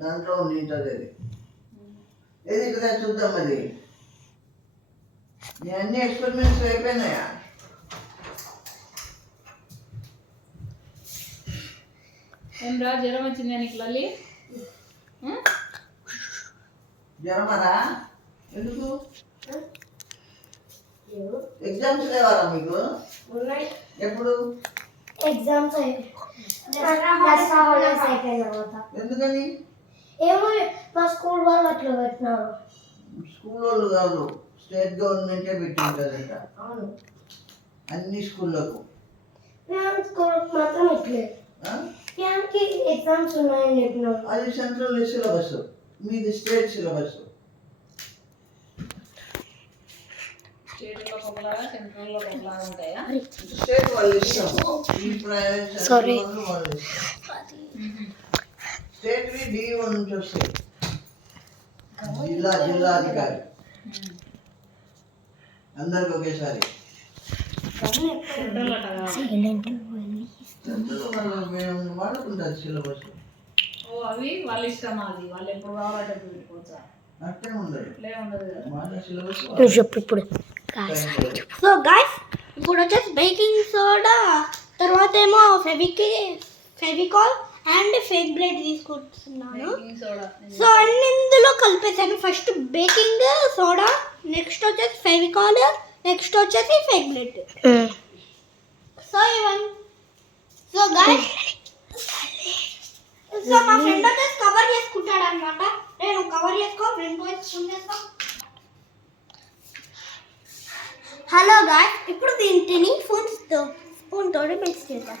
దాంట్లో ఉండింటుంది అది. ఏది ఇక్కడ చూద్దాం. అది నీ అన్ని ఎక్స్పెరిమెంట్స్ అయిపోయినాయా? ఏం రా, జ్వరం వచ్చిందా నీకు లల్లి? జ్వరమరా? ఎందుకు? ఎగ్జామ్స్ లేవారా మీకు? ఎప్పుడు ఎగ్జామ్స్ ఎందుకని? ఏమో మా స్కూల్ వాళ్ళు అట్లా పెట్టినారు. స్కూల్ వాళ్ళు కాదు, స్టేట్ గవర్నమెంటే పెట్టింటారంట. అవును, అన్ని స్కూళ్ళకు. స్కూల్కి మాత్రం ఇట్లే ఎగ్జామ్స్ ఉన్నాయని చెప్పినారు. అది సెంట్రల్ సిలబస్, మీది స్టేట్ సిలబస్. స్టేట్ వాళ్ళు ఇష్టం, ఈ ప్రైవేట్ వాళ్ళు స్టేట్వి DO నుంచి వస్తాయి. జిల్లాధికారి అందరికి ఒకేసారి. వాడుకుంటారు సిలబస్. అవి వాళ్ళ ఇష్టం, అది వాళ్ళు ఎప్పుడు కావాలంటే పెట్టుకోవచ్చా? అట్టే ఉండదు, మన సిలబస్. సో గైస్, ఇప్పుడు వచ్చేసి బేకింగ్ సోడా, తర్వాత ఏమో ఫెవికాల్ అండ్ ఫేక్ బ్లేడ్ తీసుకుంటున్నాను. సో అన్ని ఇందులో కలిపేసాను. ఫస్ట్ బేకింగ్ సోడా, నెక్స్ట్ వచ్చేసి ఫెవికాల్, నెక్స్ట్ వచ్చేసి ఫేక్ బ్లేడ్. సో ఇవన్నీ. సో గైస్, సో మా ఫ్రెండ్ వచ్చేసి కవర్ చేసుకుంటాడు అనమాట. నేను కవర్ చేసుకో, ఫ్రెండ్ చేసుకుంటా. హలో గాయ్స్, ఇప్పుడు దీంటిని స్పూన్ తోటి మిక్స్ చేద్దాం.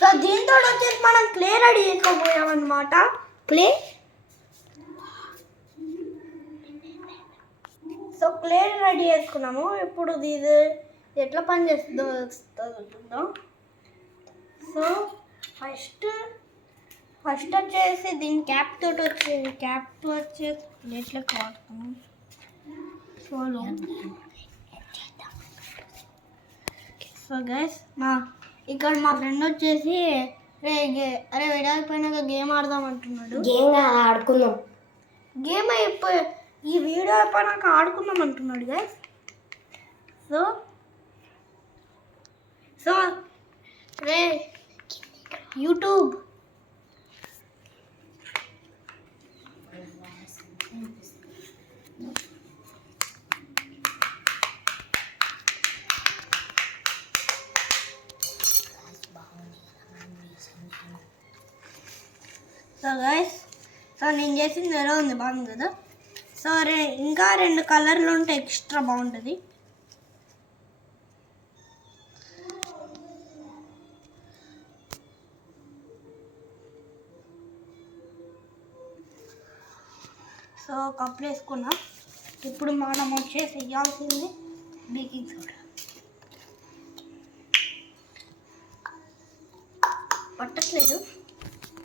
సో దీంతో వచ్చేసి మనం క్లే రెడీ చేసుకోబోయామన్నమాట. క్లే రెడీ చేసుకున్నాము. ఇప్పుడు ఇది ఎట్లా పని చేస్తుందో చూద్దాం. సో ఫస్ట్ వచ్చేసి దీని క్యాప్ వచ్చేసి ప్లేట్లోకి వాడుతున్నాం. సో గైస్, ఇక్కడ మా ఫ్రెండ్ వచ్చేసి అరే విడాయిపోయినాక గేమ్ ఆడదాం అంటున్నాడు. ఆడుకుందాం, గేమ్ అయిపోయి ఈ వీడియో అయిపోయినాక ఆడుకుందాం అంటున్నాడు గైస్. సో రే యూట్యూబ్, సో గైస్, సో నేను చేసింది ఎలా ఉంది, బాగుంది కదా? సో ఇంకా 2 కలర్లు ఉంటే ఎక్స్ట్రా బాగుంటుంది. సో కప్పు వేసుకున్నా. ఇప్పుడు మనం వచ్చేసి వేయాల్సింది బేకింగ్ సోడా.